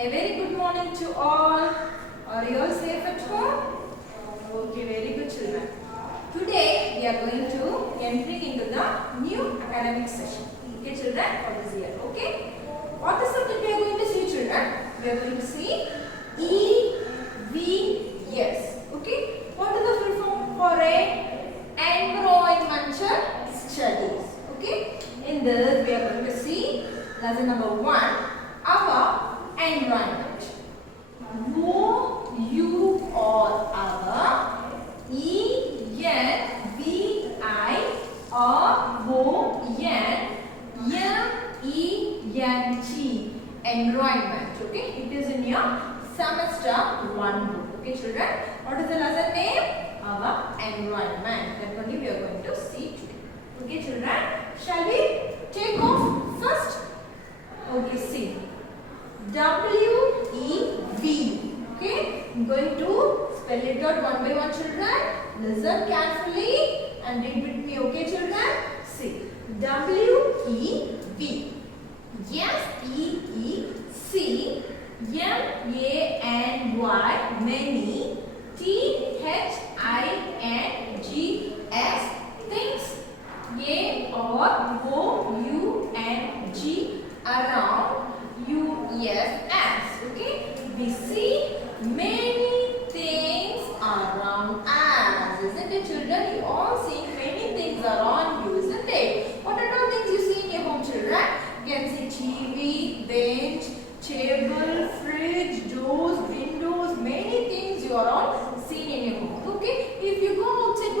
A very good morning to all. Are you all safe at home? Okay, very good children. Today we are going to entering into the new academic session. Okay children, for this year. Okay. What is subject we are going to see children? We are going to see EVS. Okay. What is the full form for a environmental studies? Okay. In this we are going to see lesson number 1. Our environment. Know you all our ENVIRONMENT. Environment. Okay. It is in your semester 1 book. Okay children. What is the lesson name? Our environment. That only we are going to see today. Okay children. Shall we take off first? Okay, see. WEV. Okay, I'm going to spell it out one by one, children. Listen carefully and read with me, okay, children? See. WEV. SEEC. MANY. Many. THINGS. Things. AROUNG. Around. USS. Okay, we see many things around us, isn't it children? You all see many things around you, isn't it? What are all things you see in your home children? You can see TV, bench, table, fridge, doors, windows, many things you are all seeing in your home. Okay, if you go outside,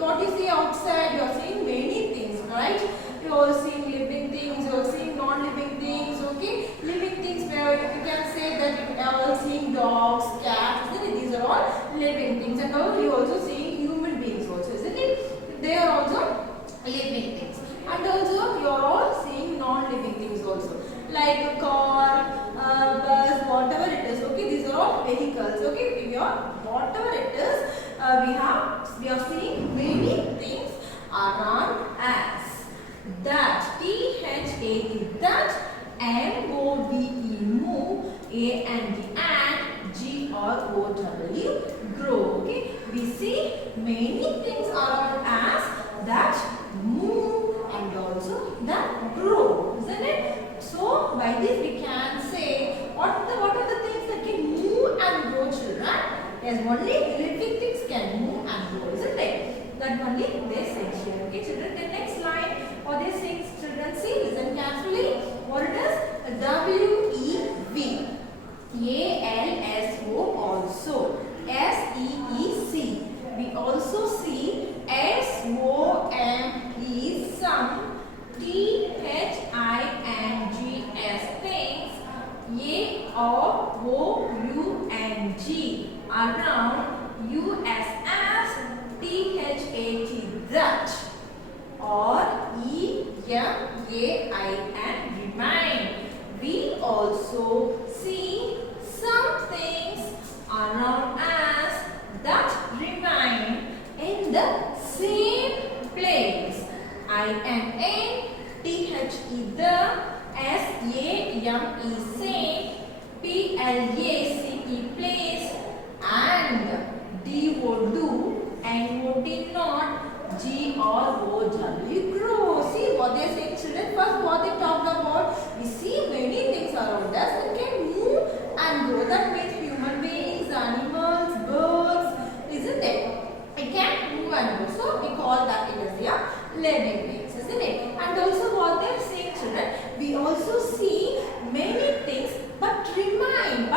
what you see outside, you are seeing many things, right? You are seeing living things, you are seeing non-living things. Okay, living things where you can say that you are all seeing dogs, cats, isn't it? These are all living things, and all you also seeing human beings also, isn't it? They are also living things, and also you are all seeing non-living things also, like a car, bus, whatever it is. Okay, these are all vehicles. Okay, whatever it is, we are seeing many things around us. That THAT, that, MOVE, move, AND, GROW, grow. Okay, we see many things around us that move and also that grow, isn't it? So by this we can say what are the things that can move and grow, children? Yes, only living things can move and grow, isn't it? That only they say here. Okay, children. The next line, what they say, children, see, listen carefully. What it is? WEV. ALSO also. SEEC. We also see SOME, some. THINGS, things. AROUNG, around. USS, THAT, that. Or EMAIN, remain. We also see some things around us that remain in the same place. INN, THE, the. SAME, same. PLACE, place. And DO, do. NOT, not. GROW, grow. See what they say, children. First, what they talked about, we see many things around us that can move and grow. That means human beings, animals, birds, isn't it? It can move and grow. So we call that it as a living beings, isn't it? And also what they are saying, children, we also see many things but remain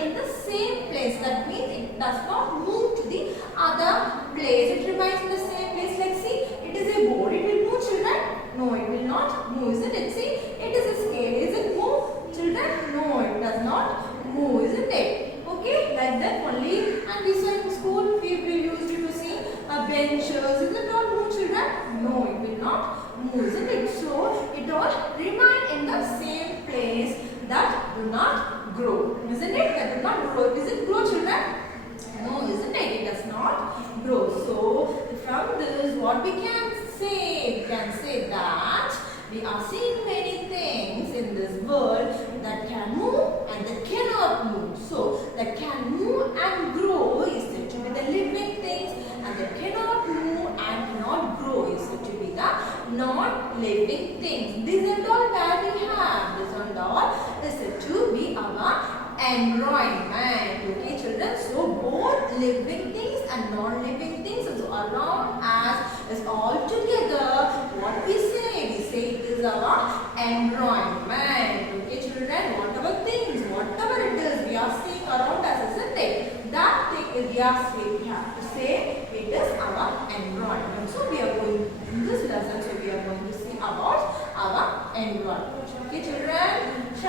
in the same place. That means it does not move to the other place. It remains in the same place. Like see, it is a board. It will move, children? No, it will not move, isn't it? See, it is a scale. Is it move, children? No, it does not move, isn't it? Okay, like that only. And we saw in school, we used to see benches. Is it not move, children? No, it will not move, isn't it? So it all remain in the same place that do not grow, isn't it? That do not grow. Is it grow, children? No, isn't it? It does not grow. So from this, what we can say? We can say that we are seeing many things in this world that can move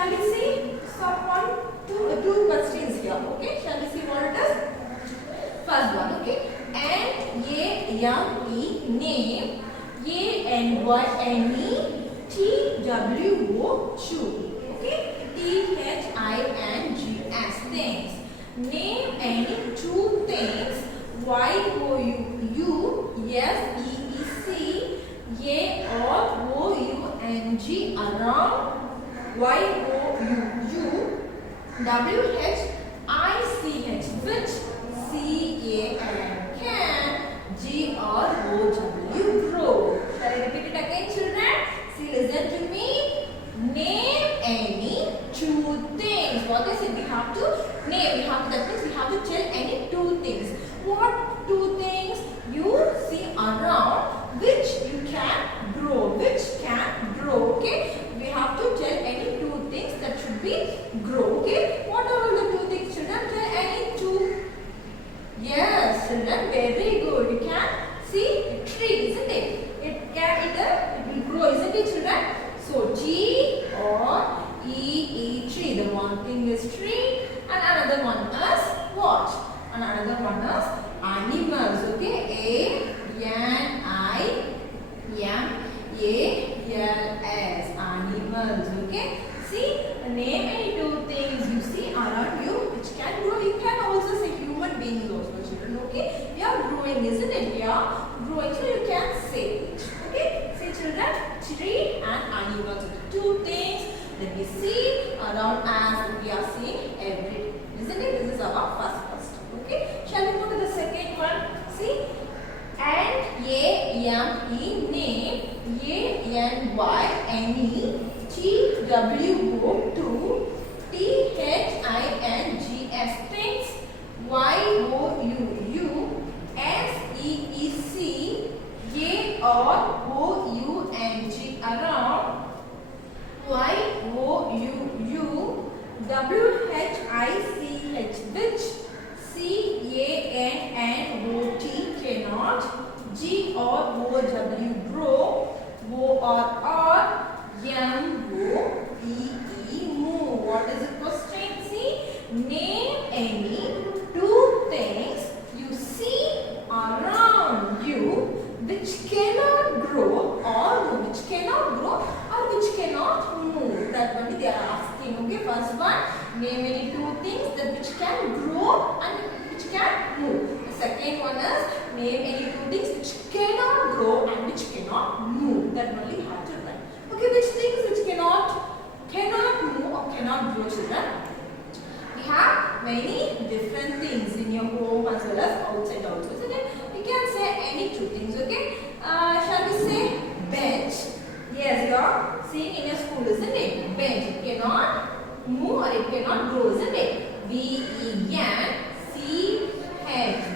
Shall we see some two questions here? Okay, shall we see what it is? First one, okay. N-A-M-E, name. A-N-Y-N-E-T-W-O, chew. Okay, T-H-I-N-G-S, things. Name any two things. Y-O-U-S-E-E-C, A-R-O-U-N-G, around. Y-O-U-W-H-I-C-H, which. C-A-N, can. G-R-O-W, grow. Shall I repeat it again, children? See, listen to me. Name any two things. What is it? We have to name. That means we have to tell any two things. What two things you see around which you can grow? Which can grow? Okay. We have to tell any two things that should be grow. Okay. What are all the two things, children? Tell any two. Yes, children, very good. You can see a tree, isn't it? It will grow, isn't it, children? So G or E, tree. The one thing is tree, and another one is what? And another one is animals. Okay, A-N-I-M-A-L-S, animals. Okay. See, name any two things you see around you which can grow. You can also say human beings also, children. Okay, we are growing, isn't it? We are growing, so you can say it. Okay, say children, tree and animals are the two things that we see around us and we are seeing every day, isn't it? This is our first question. Okay, shall we go to the second one? See, N-A-M-E, name. A-N-Y-N-E-T-W-O, T-H-I-N-G-S, things. Y-O-U-U-S-E-E-C, A-R-O-U-N-G, around. Y-O-U-U-W-H-I-C-H, which. C-A-N-N-O-T, cannot. G-R-O-W, grow. O-R-R, M-O-E-E, move. What is the question? See, name any two things you see around you which cannot grow or which cannot move. That one they are asking. Okay, first one, name any two things that which can grow and which can move. The second one is name any two things which cannot grow and which cannot move. That only you have to write. Okay, which things which cannot move or cannot grow, children? We have many different things in your home as well as outside also. So then we can say any two things. Okay, shall we say bench? Yes, you are seeing in your school, isn't it? Bench. It cannot move or it cannot grow, isn't it? B-E-N-C-H,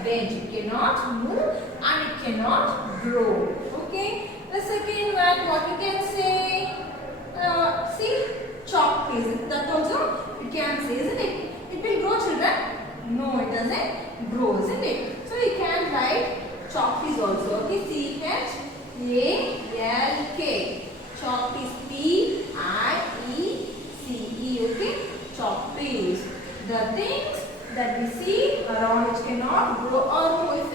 bench. It cannot move and it cannot grow. Okay. The second one, what you can say? See, chalk piece. That also you can say, isn't it? It will grow, children. No, it doesn't grow, isn't it? So you can write chalk piece also. Okay, C-H-A-L-K. Chalk piece, P-I-E-C-E. Okay, chalk piece. The things that we see around which cannot grow or move.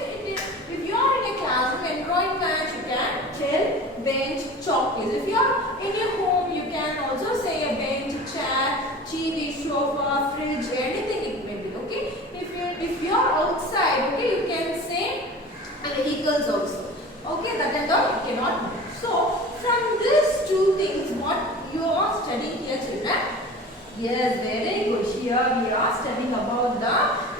If you are in a classroom environment, you can tell bench, chalk piece. If you are in your home, you can also say a bench, chair, TV, sofa, fridge, anything it may be. Okay. If you are outside, okay, you can say vehicles also. Okay, that and all you cannot move. So from these two things, what you are studying here, children? Yes, very good. Here we are studying about the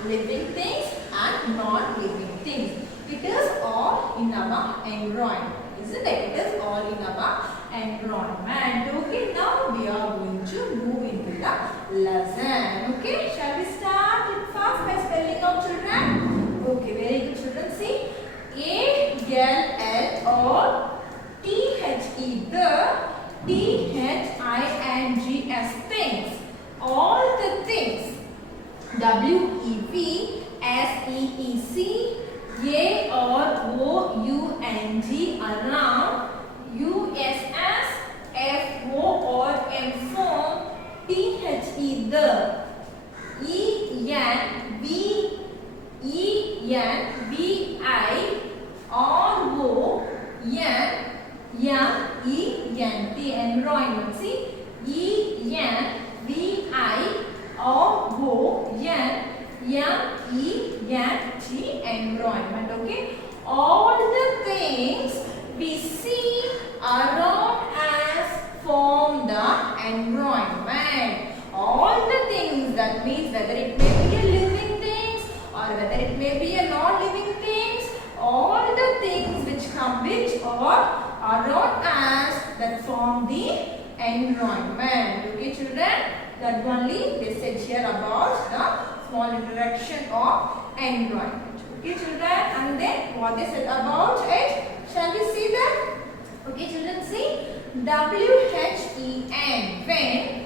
living things and non-living things. It is all in our environment, isn't it? It is all in our environment. Okay, now we are going to move into the lesson. Okay, shall we start it fast by spelling out, children? Okay, very good, children. See, A-L-L-O-T-H-E, the T-H-I-N-G-S, things. All the things. W-E-V-S-E-E-C, A-R-O-U-N-G, around. U-S-S, F-O or M form, T E the. E N V I R O N M E N T. Environment. See, E N V I R O N M E N T. Environment. Okay. All the things we see around us form the environment. All the things, that means whether it may be a living things or whether it may be a non-living things, all the things which are around us that form the environment. Okay, children, that only they said here about the small introduction of environment. Okay, children, and then what they said about it, shall we see that? Okay, children, see, W-H-E-N, when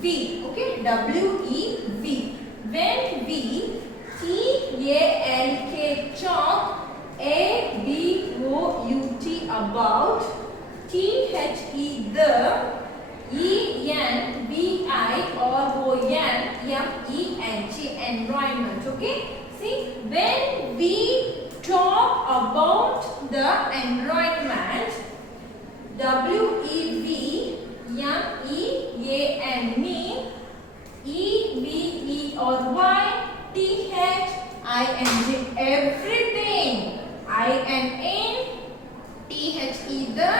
we, okay, W-E-V, when we, T-A-L-K, chalk, A-B-O-U-T, about, T-H-E, the, E-N-V-I-R-O-N-M-E-N-T, environment. Okay, see, when we talk about the environment, W-E-V-M-E-A-N, me, E-V-E-R-Y-T-H-I-N-G, everything, I-N-N, T-H-E, the,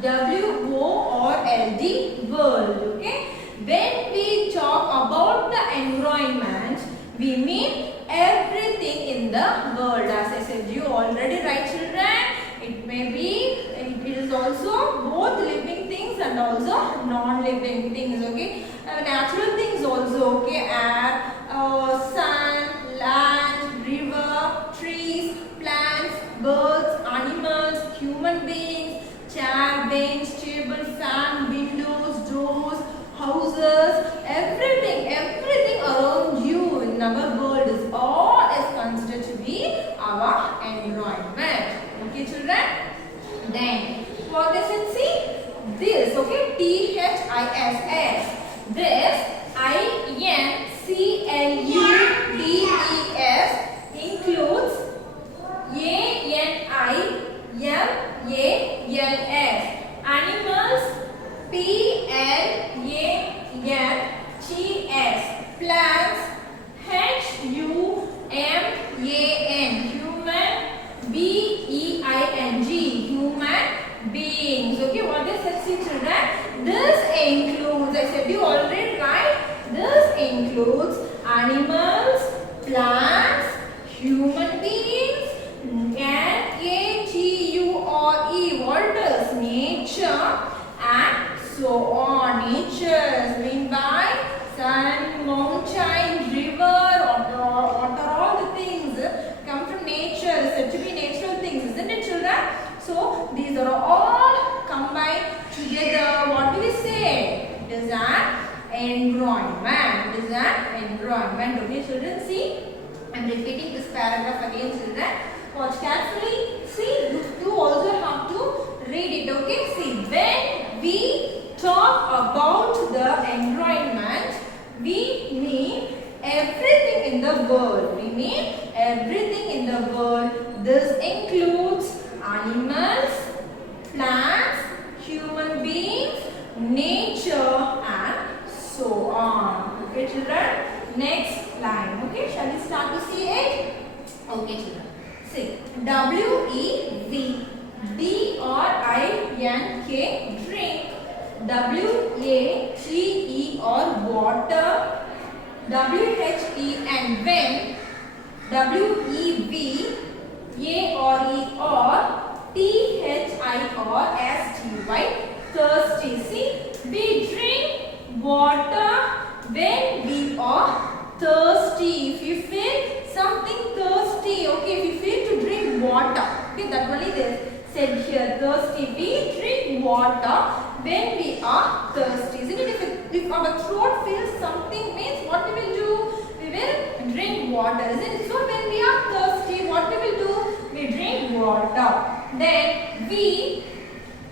W-O-R-L-D, world. Okay, when we talk about the environment, we mean everything in the world. As I said you already, right, children? It may be, it is also both living things and also non-living things. Okay, natural things also. Okay, air, sun, land, river, trees, plants, birds, animals, human beings, chair, bench, table, fan, windows, doors, houses, everything around you in our world is all is considered to be our environment. Okay, children? Then, what does it see? This, okay, T-H-I-S-S. This, I-N-C-L-U-D-E-S includes A-N-I-M-A-L-S. Animals, P-L-A-N-T-S. Plants, H-U-M-A-N. Human, B-E-I-N-G. Human beings. Okay, what does that see, children? This includes, I said you already, right? This includes animals, plants, human beings, N-A-T-U-R-E. What does? Nature and so on. Nature is meant by sun, mountain, river, water, all the things come from nature, said to be natural things, isn't it, children? So these are all combined together. What do we say? It is an environment. It is an environment. Okay, children, see, I am repeating this paragraph again, children. Watch carefully. See, you also have to read it. Okay, see, when we talk about the environment, we mean everything in the world. We mean everything in the world. This includes animals, plants, human beings, nature and so on. Okay, children? Next line. Okay, shall we start to see it? Okay, children. See, W-E-V, D-R-I-N-K, drink. W-A-T-E-R, water. W-H-E-N, when. W-E-V-A-R-E-R, T-H-I-R-S-T-Y, thirsty. See, we drink water when we are thirsty. If you feel something thirsty, okay, if you feel to drink water, okay, that only they said here, thirsty. We drink water when we are thirsty. Isn't it? If our throat feels something, means what we will do? We will drink water. Isn't it? So when we are thirsty, what we will do? We drink water. Then we,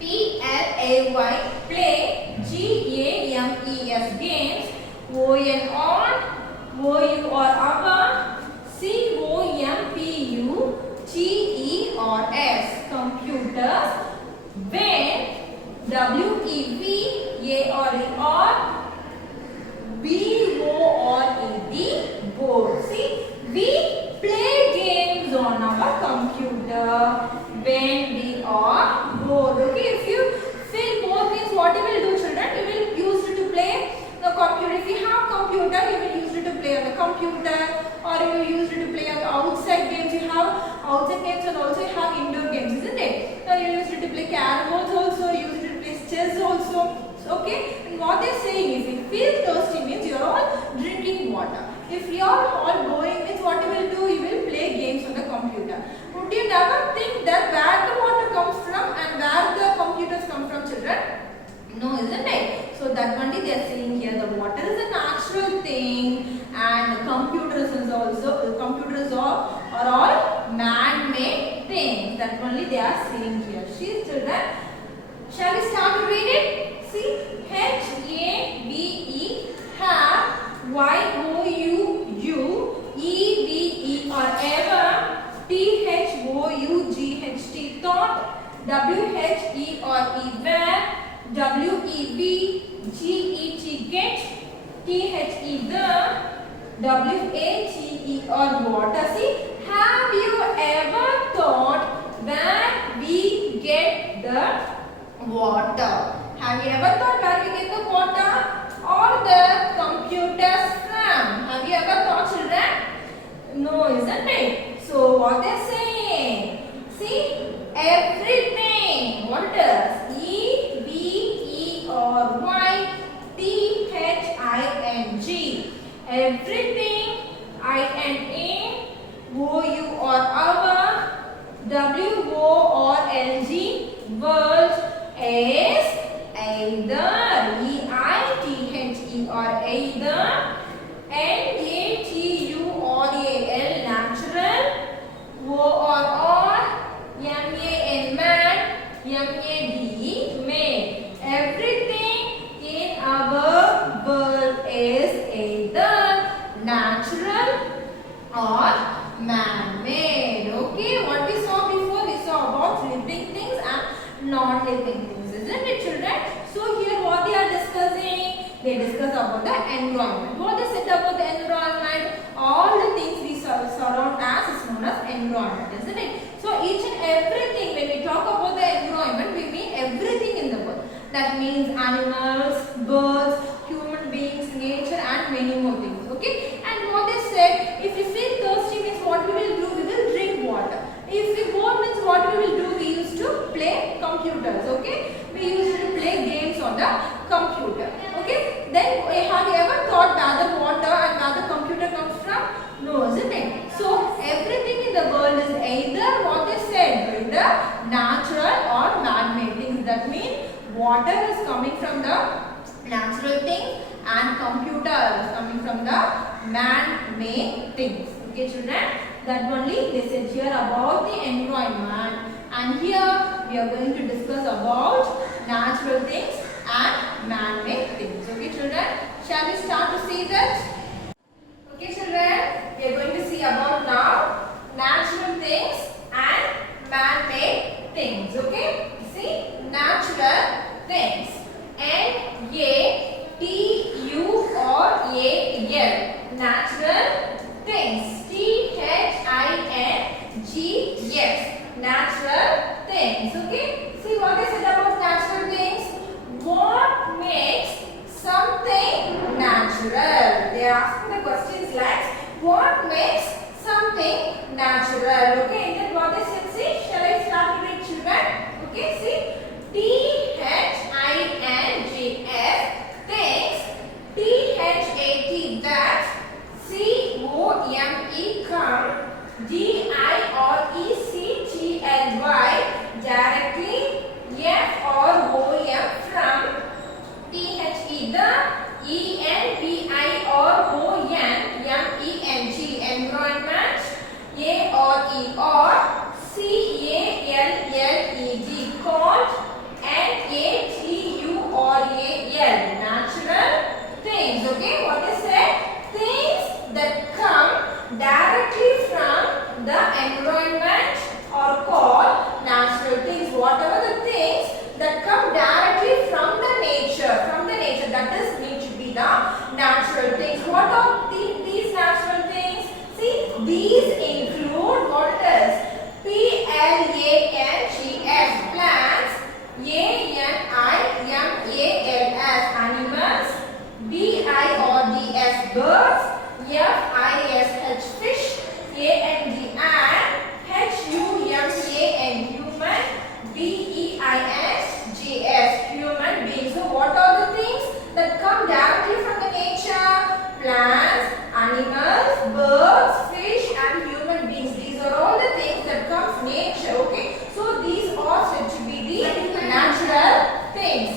P-L-A-Y, play, G-A-M-E-S, games. O-N on, O-U or our, C-O-M-P-U-T-E-R-S, computers. When, W-E-V-A-R-E-R, B-O-R-E-D, board. See, we play games on our computer when we are bored. Okay, if you feel bored means what you will do, children? You will use it to play the computer. If you have computer, you will use it to play on the computer, or you will use it to play on the outside games. You have outside games and also you have indoor games, isn't it? So you use it to play carrom boards also, use it to play chess also. Okay, and what they are saying is, if you feel thirsty means you are all drinking water. If you are all going means what you will do, you will play games on the computer. Would you never think that where the water comes from and where the computers come from, children? No, isn't it? So that only they are saying here, the water is a natural thing and computers are all man-made things. That only they are saying here. See, children, shall we start to read it? See, H-A-V-E, have, Y-O-U-U-E-V-E or ever, T-H-O-U-G-H-T, thought, W-H-E-R-E, where, W-E-B-G-E-T, get, T-H-E, the, W-A-T-E-R, water. See, have you ever thought where we get the water? Have you ever thought where we get the water or the computers from? Have you ever thought, children? No, isn't it? So what they are saying? See, everything. What it is? E-V-E-R-Y-T-H-I-N-G. Everything. I-N-A. O-U or our. W-O-R-L-G. World is either, E-I-T-H-E-R, either, N-A-T-U-R-A-L, natural, O-R-R, M-A-N, man, M-A-D-E, made. Everything in our world is either natural or man-made. Okay, what we saw before, we saw about living things and non-living things, isn't it, children? So here what they are discussing, they discuss about the environment. What they said about the environment, all the things we surround us is known as environment, isn't it? So each and everything, when we talk about the environment, we mean everything in the world. That means animals, birds, human beings, nature and many more things. Okay, and what they said, if you feel thirsty means what we will do, we will drink water. If we bored means what we will do, we used to play computers. Okay, we used to play games on the computer. Okay, then have you ever thought where the water and where the computer comes from? No, isn't it? So everything in the world is either what they said, either natural or man-made things. That means water is coming from the natural things and computer is coming from the man-made things. Okay, children, that only they said here about the environment, and here we are going to discuss about natural things and man-made things. Okay, children, shall we start to see that? Okay, children, we are going to see about now natural things and man-made things. Okay, see, natural things. N-A-T-U-R-A-L, natural things. T-H-I-N-G-S, natural things. Okay, see what they said about natural things. What makes something natural? They are asking the questions like, what makes something natural? Okay, and then what they said, see, shall I start to read, children? Okay, see, T-H-I-N-G-S, things, T-H-A-T, that, C-O-M-E, come, D-I-R-E-C-T-L-Y, directly, F-R-O-M, from, T-H-E, the, E-N-V-I-R-O-N-M-E-N-G, environment, A-R-E-R, C-A-L-L-E-D, called, N-A-T-U-R-A-L, natural things. Okay, what is natural things. What are these natural things? See, these include what it is? Plants, plants, animals, animals, birds, birds, fish, ant, human, human beings. So what are the things that come directly from the nature? Plants, animals, birds, fish and human beings. These are all the things that come from nature. Okay, so these are said to be the natural things.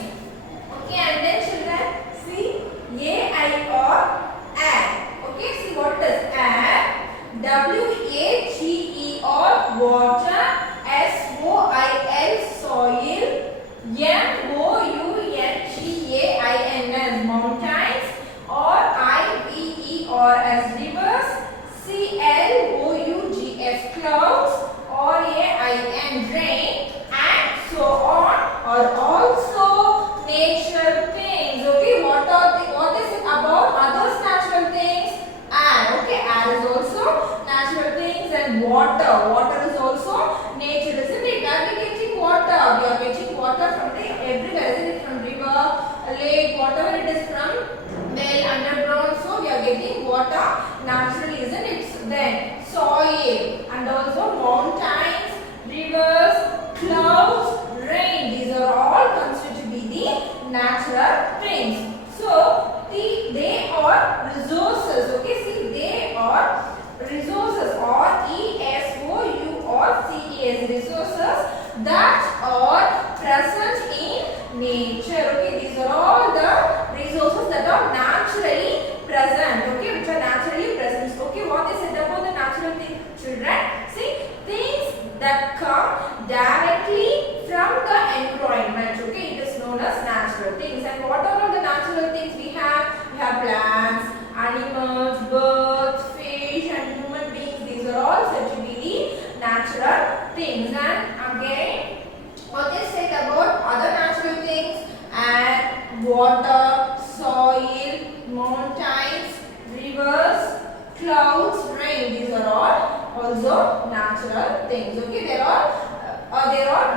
Okay, and then children, see, A-I-R, air. Okay, see what is air? W-A-T-E-R, water. S-O-I-L, soil. M-O-U-N-T-A-I-N-S, mountains. R-I-V-E-R-S, rivers. C-L-O-U-G-S, clouds. R-A-I-N, rain. And so on are also natural things. Okay, what is it about others natural things? Air. Okay, air is also natural things, and water. Water is also nature, isn't it? Where are we getting water? We are getting water from everywhere, isn't it? From river, lake, whatever it is, from well, underground. So we are getting water naturally, isn't it? Then soil, and also mountains, rivers, clouds, rain. These are all considered to be the natural things. So they are resources. Okay, see, they are resources. R-E-S-O-U-R-C-E-S, resources that are present in nature. Okay, these are all the resources that are naturally present. Okay, which are naturally present. Okay, what is it about the natural things, children? See, things that come directly from the environment. Okay, it is known as natural things. And what are all the natural things we have? We have plants, animals, birds, fish and human beings. These are all said to be the natural things. And again, what is said about other natural things? Air, water, soil, mountains, rivers, clouds, rain. These are all also natural things. Okay, there are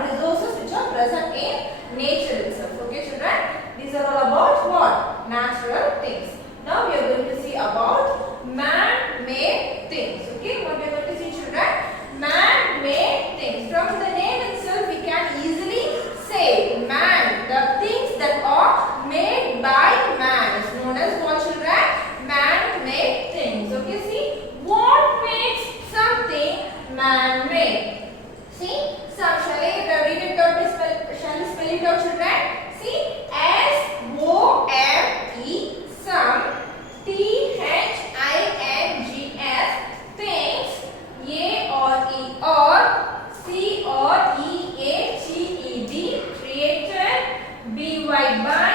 resources which are present in nature itself. Okay, children, these are all about what? Natural things. Now we are going to see about man-made things. Okay, what we are going to see, children? Man-made things. From the name itself, we can easily say man. The things that are made by man is known as what, children? Man-made things. Okay, see, what makes something man-made? See, shall I read it out? Shall we spell it out, children? See, S-O-M-E, some, T-H-I-N-G-S, things, A-R-E-R, C-R-E-A-T-E-D, created, B-Y by,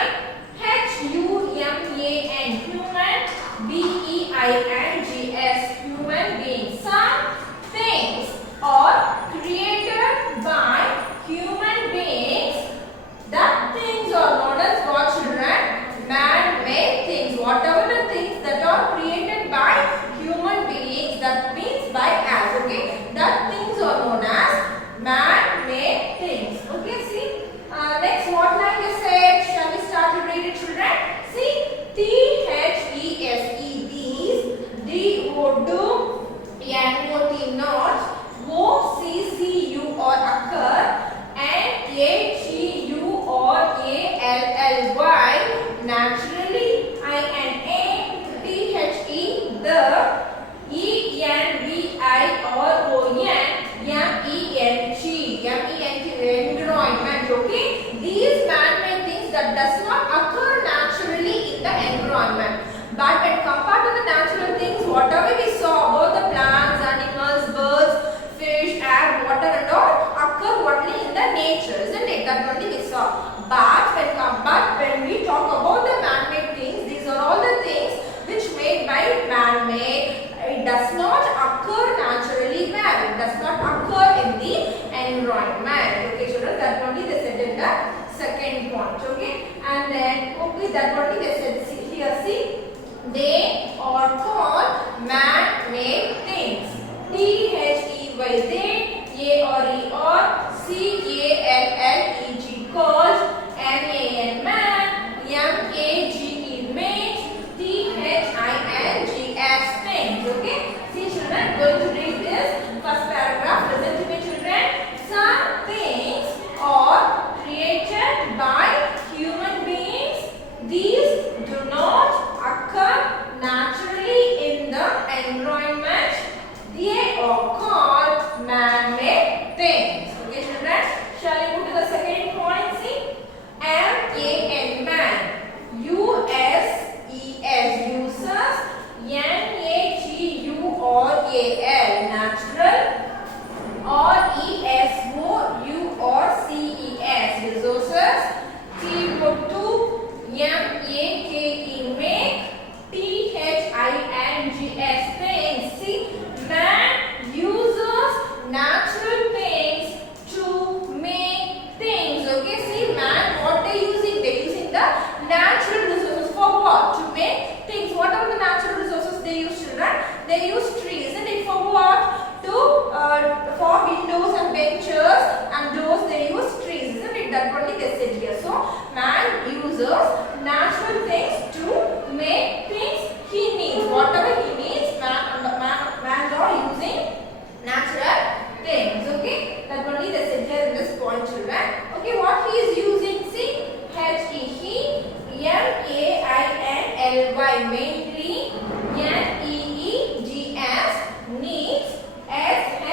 H-U-M-A-N, human, B-E-I-N-G-S, human being. Some things are created by human beings. That things are known as what, children? Man-made things. Whatever the things that are created by human beings, that means by us. Okay, that things are known as man-made things. Okay, see, next what line is said? Shall we start to read it, children? See, T-H-E-S-E, these, They are called man-made things. T-H-E-Y, they, A-R-E, or C-A-L-L-E-G, called, M-A-N, man, M-A-G-E, made, T-H-I-N-G-S, things. Okay? See children, going to read this first paragraph. Listen to me children. Some things are created by human beings. These do not occur naturally in the environment. They are called man-made things. Okay children, shall we move to the second point? See, M-A-N, man, U-S-E-S, uses, N-A-T-U-R-A-L, natural, R-E-S-O-U-R-C-E-S, resources, T-O-2, M-A-K-E, make, T-H-I-N-G-S, things. See, man uses natural things to make things. Okay, see, man, what they using? They using the natural resources for what? To make things. What are the natural resources they use, children? They use trees, isn't it? For what? For windows and benches and doors, they use trees, isn't it? That only they said here. So, man uses natural things to make things he needs. Whatever he needs, man are using natural things. Okay, that only they said here in this point, children. Okay, what he is using? See, H-E, M-A-I-N-L-Y, mainly, N-E-E-G-S, needs, S-H-E-L-T-E-R,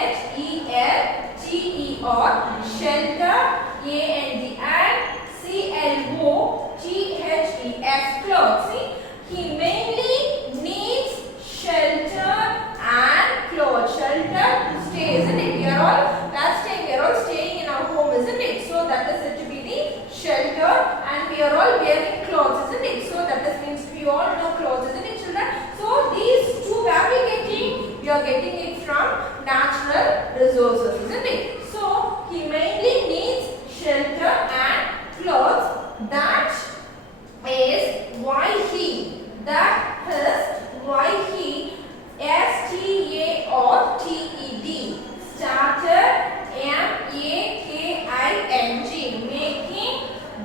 shelter, A-N-D, and C-L-O-T-H-E-S, clothes. See, he mainly needs shelter and clothes. Shelter to stay, isn't it? We are all staying in our home, isn't it? So that is said to be the shelter, and we are all wearing clothes, isn't it? So that is means we all know clothes, isn't it, children? So these two, where we getting? We are getting it from natural resources, isn't it? So he mainly needs shelter and clothes. That is why he S-T-A-R-T-E-D started M-A-K-I-N-G, making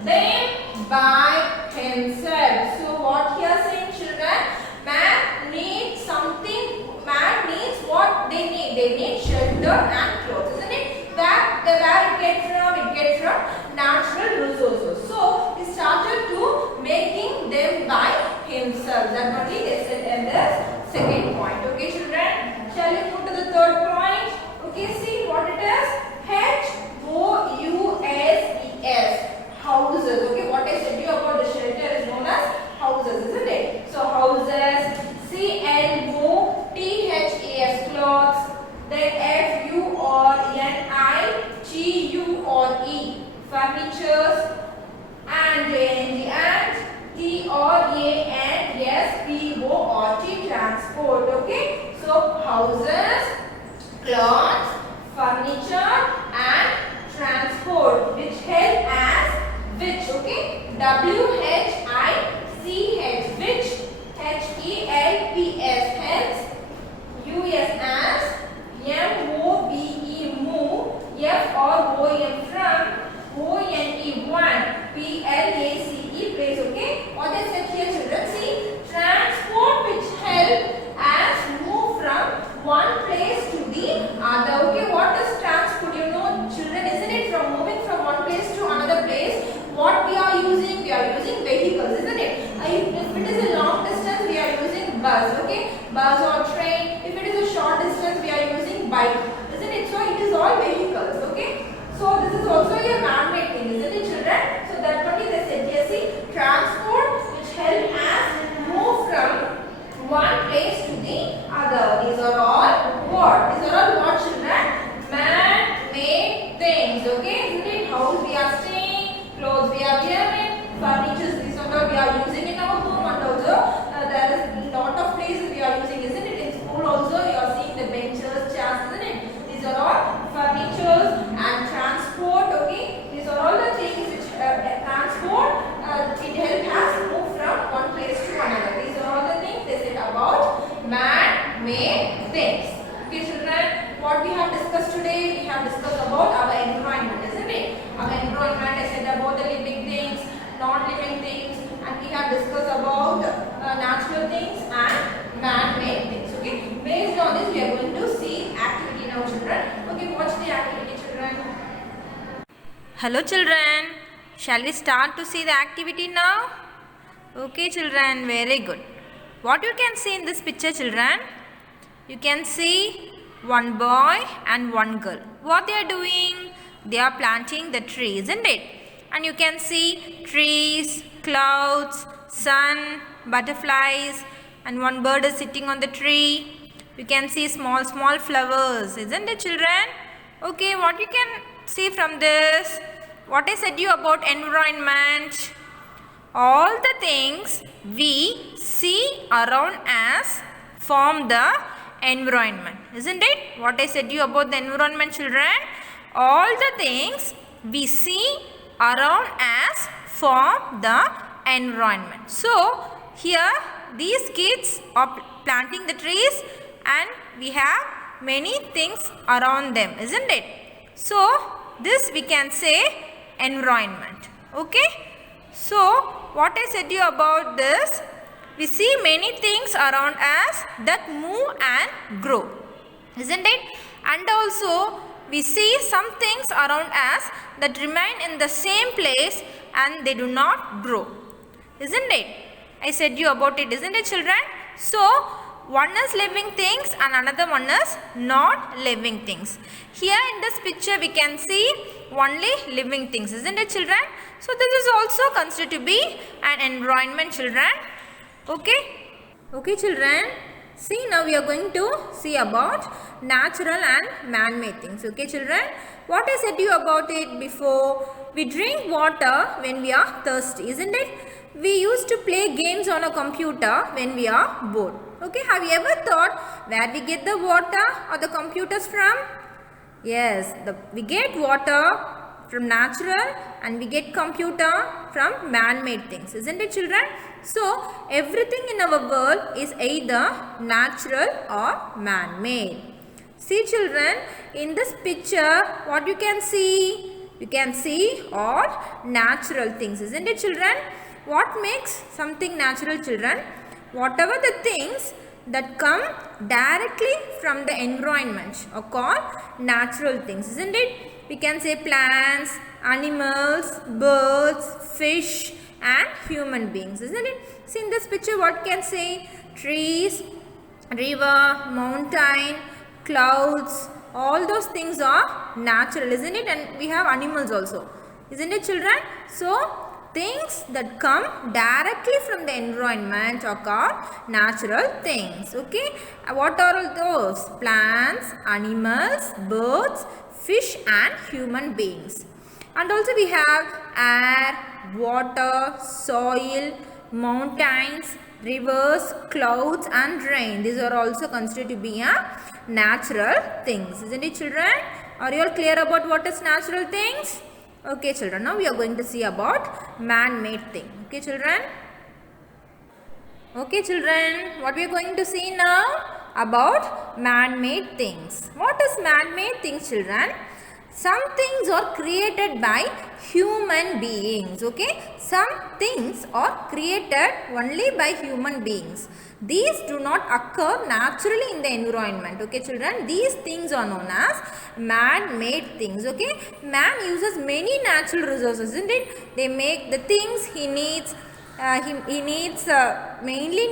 them by himself. So what here saying, children? Man needs something. Man needs what they need. They need shelter and clothes, isn't it? Where it get from? It gets from natural resources. So he started to making them by himself. That only they said in the second point. Okay, children. Shall we move to the third point? Okay, see what it is. H-O-U-S-E-S. Houses. Okay, what I said to you about the shelter is known as houses, isn't it? So houses. C-L-O-T-H-E-S, clothes. Then F-U-R-N-I-T-U-R-E, furnitures, and T-R-A-N-S-P-O-R-T, transport. Okay, so houses, clothes, furniture, and transport, which help as which. Okay, W-H-I-C-H, which, H-E-L-P-S, helps, U-S as, M-O-V-E, move, F-R-O-M, from, O-N-E, one, P-L-A-C-E, place. Okay, what I said here, children? See, transport which help as move from one place to the other. Okay, what is transport? You know, children, isn't it? From moving from one place to another place, what we are using? We are using vehicles, isn't it? If it is a long distance, we are using bus. Okay, bus or train. If it is a short distance, we are using bike, isn't it? So it is all vehicles. Okay, so this is also a man-made thing, isn't it, children? So that only they said here. See, transport which help us move from one place to the other. These are all what? These are all what, children? Man-made things. Okay, isn't it? House we are staying, clothes we are wearing, furniture, these are we are using in our home, and also there is a lot of places we are using, isn't it? In school Hello children, shall we start to see the activity now? Okay children, very good. What you can see in this picture children? You can see one boy and one girl. What they are doing? They are planting the tree, isn't it? And you can see trees, clouds, sun, butterflies, and one bird is sitting on the tree. You can see small flowers, isn't it children? Okay, what you can see from this? What I said you about environment? All the things we see around us form the environment, isn't it? What I said you about the environment children? All the things we see around us form the environment. So, here these kids are planting the trees and we have many things around them, isn't it? So, this we can say environment. Okay? So, what I said you about this, we see many things around us that move and grow, isn't it? And also, we see some things around us that remain in the same place and they do not grow, isn't it? I said you about it, isn't it children? So, one is living things and another one is not living things. Here in this picture we can see only living things, isn't it children? So this is also considered to be an environment children. Okay? Okay children. See, now we are going to see about natural and man-made things. Okay children? What I said to you about it before, we drink water when we are thirsty, isn't it? We used to play games on a computer when we are bored. Okay, have you ever thought where we get the water or the computers from? Yes, we get water from natural and we get computer from man-made things, isn't it children? So, everything in our world is either natural or man-made. See children, in this picture, what you can see? You can see all natural things, isn't it children? What makes something natural children? Whatever the things that come directly from the environment are called natural things, isn't it? We can say plants, animals, birds, fish and human beings, isn't it? See in this picture what can say? Trees, river, mountain, clouds, all those things are natural, isn't it? And we have animals also, isn't it children? So, things that come directly from the environment are called natural things. Okay. What are all those? Plants, animals, birds, fish and human beings. And also we have air, water, soil, mountains, rivers, clouds and rain. These are also considered to be natural things. Isn't it children? Are you all clear about what is natural things? Okay children, now we are going to see about man-made thing. Okay children? Okay children, what we are going to see now? About man-made things. What is man-made things children? Some things are created by human beings. Okay? Some things are created only by human beings. These do not occur naturally in the environment. Okay children, these things are known as man-made things. Okay, man uses many natural resources, isn't it? They make the things he needs. He mainly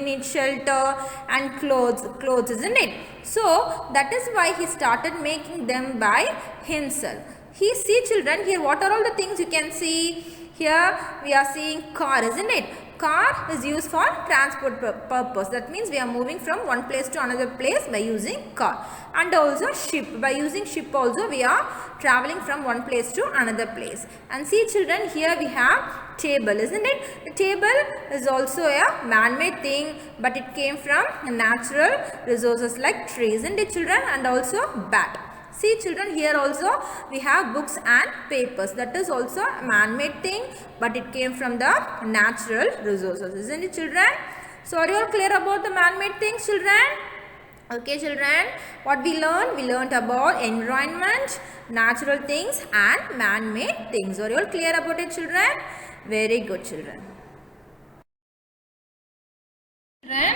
needs shelter and clothes, isn't it? So that is why he started making them by himself. He see children here, what are all the things you can see? Here we are seeing car, isn't it? Car is used for transport purpose. That means we are moving from one place to another place by using car. And also ship. By using ship also we are traveling from one place to another place. And see children, here we have table, isn't it? The table is also a man-made thing, but it came from natural resources like trees, isn't it children? And also bat. See children, here also we have books and papers. That is also a man-made thing, but it came from the natural resources, isn't it children? So are you all clear about the man-made things children? Okay children, what we learned? We learned about environment, natural things and man-made things. Are you all clear about it children? Very good children. Children,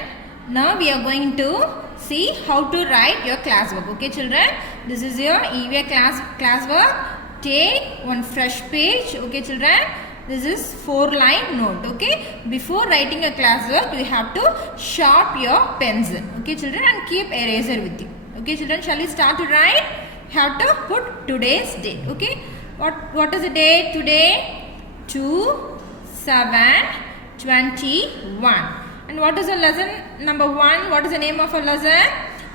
now we are going to see how to write your classwork. Okay, children, this is your EVA classwork. Take one fresh page. Okay, children, this is 4-line note. Okay, before writing a classwork, you have to sharp your pencil. Okay, children, and keep eraser with you. Okay, children, shall we start to write? Have to put today's date. Okay, what is the date today? 2/7/21. And what is the lesson number 1? What is the name of a lesson?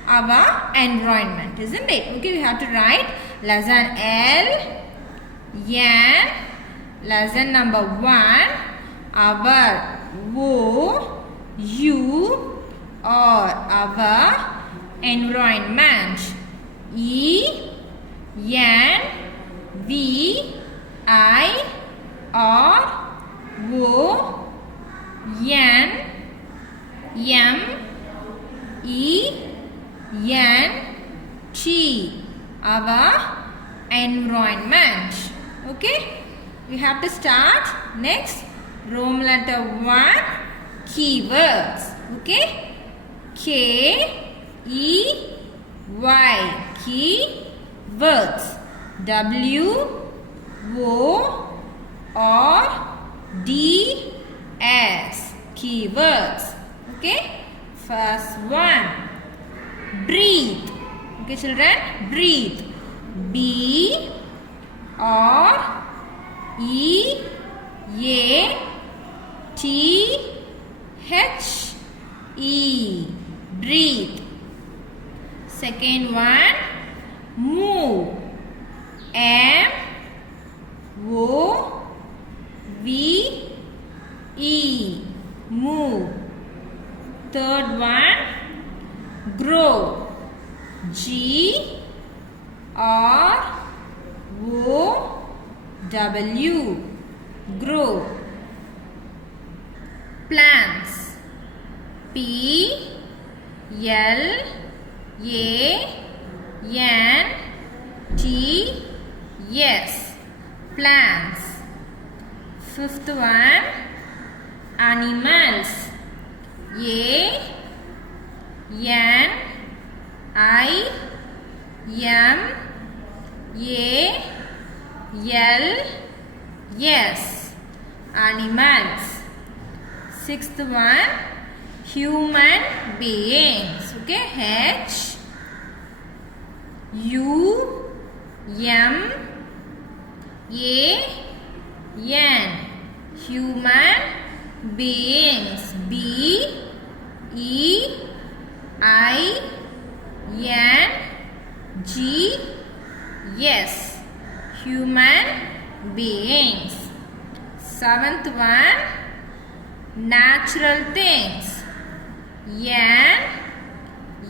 Our environment, isn't it? Okay, we have to write lesson L N. Lesson number 1, our O U, or our environment. E N V I R O N M E N T, our environment. Okay, we have to start. Next, Roman letter 1, keywords. Okay, K E Y, keywords. W O R D S, keywords. Okay, first one, breathe. Okay, children, breathe. B R E A T H E, breathe. Second one, move. M O V E, move. Third one, grow. G R O W, grow. Plants. P L A N T S, plants. Fifth one, animals. A N I M A L S, animals. Sixth one, human beings. Okay, H U M A N, human beings. B E I N G S, human beings. Seventh one, natural things. N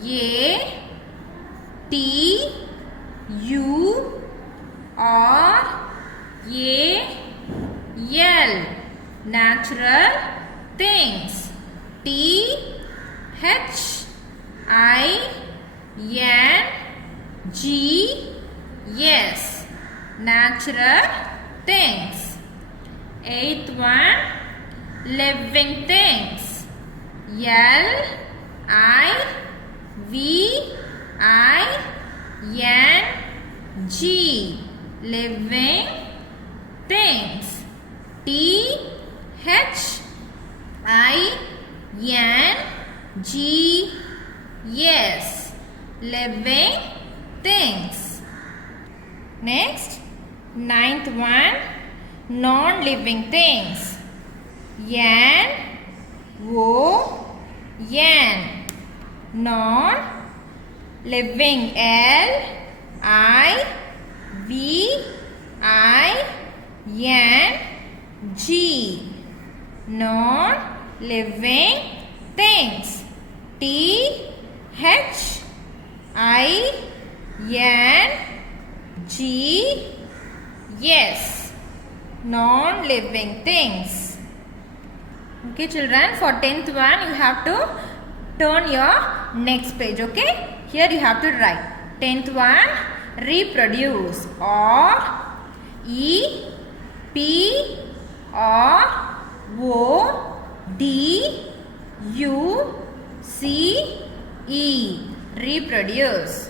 A T U R A L, natural things. T H I N G S, natural things. Eighth one, living things. L I V I N G, living things. T H I N G S, living things. Next, ninth one, non-living things. N O N, non-living. L I V I N G, non-living things. T H I N G S, non-living things. Okay, children, for 10th one you have to turn your next page. Okay, here you have to write 10th one, reproduce. R E P R O D U C E. Reproduce.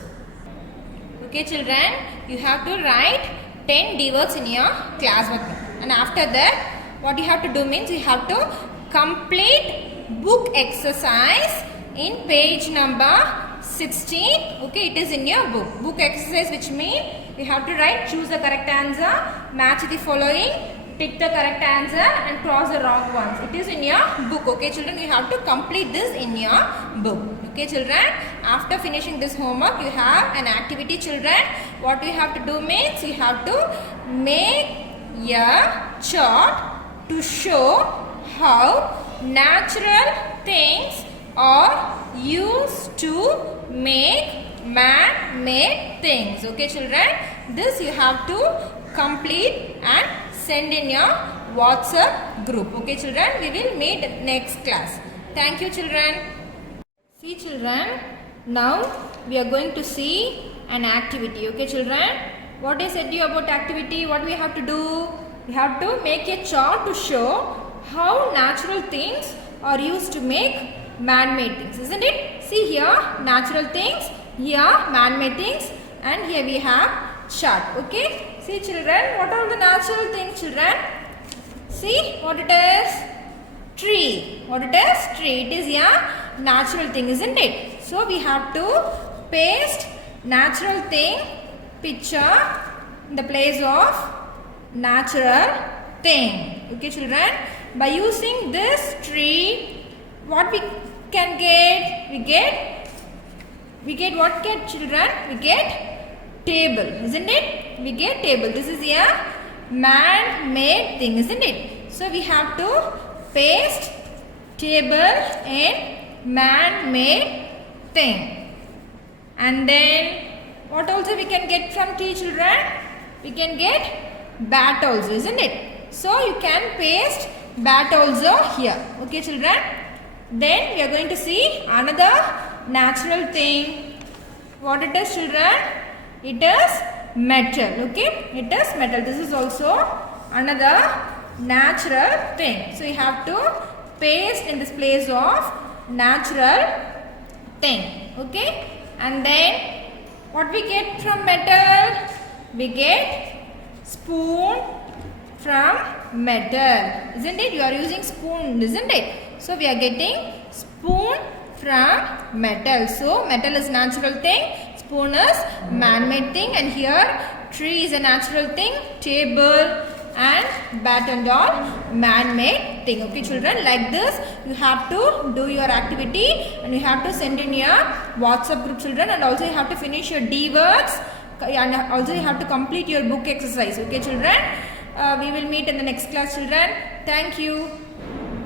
Okay children, you have to write 10 D words in your classwork. And after that, what you have to do means you have to complete book exercise in page number 16. Okay, it is in your book. Book exercise, which means you have to write, choose the correct answer, match the following, tick the correct answer and cross the wrong ones. It is in your book. Okay children, you have to complete this in your book. Okay children, after finishing this homework, you have an activity children. What you have to do means you have to make a chart to show how natural things are used to make man-made things. Okay children, this you have to complete and send in your WhatsApp group. Okay children, we will meet next class. Thank you children. See children, now we are going to see an activity. Okay children, what I said to you about activity, what we have to do? We have to make a chart to show how natural things are used to make man-made things, isn't it? See here, natural things, here man-made things, and here we have chart. Okay, see children, what are the natural things children? See what it is? Tree. What it is? Tree. It is a natural thing, isn't it? So we have to paste natural thing picture in the place of natural thing. Okay children, by using this tree, what we can get? We get what children? We get table, isn't it? We get table. This is a man-made thing, isn't it? So we have to paste table in man-made thing. And then what also we can get from tree children? We can get bat also, isn't it? So you can paste bat also here. Okay children. Then we are going to see another natural thing. What it is children? It is metal. Okay, it is metal. This is also another natural thing. So you have to paste in this place of natural thing. Okay, and then what we get from metal? We get spoon from metal, isn't it? You are using spoon, isn't it? So we are getting spoon from metal. So metal is natural thing, spoon is man-made thing, and here tree is a natural thing, table and bat and all man-made thing. Okay children, like this you have to do your activity and you have to send in your WhatsApp group children, and also you have to finish your D words, and also you have to complete your book exercise. Okay children, we will meet in the next class children. Thank you.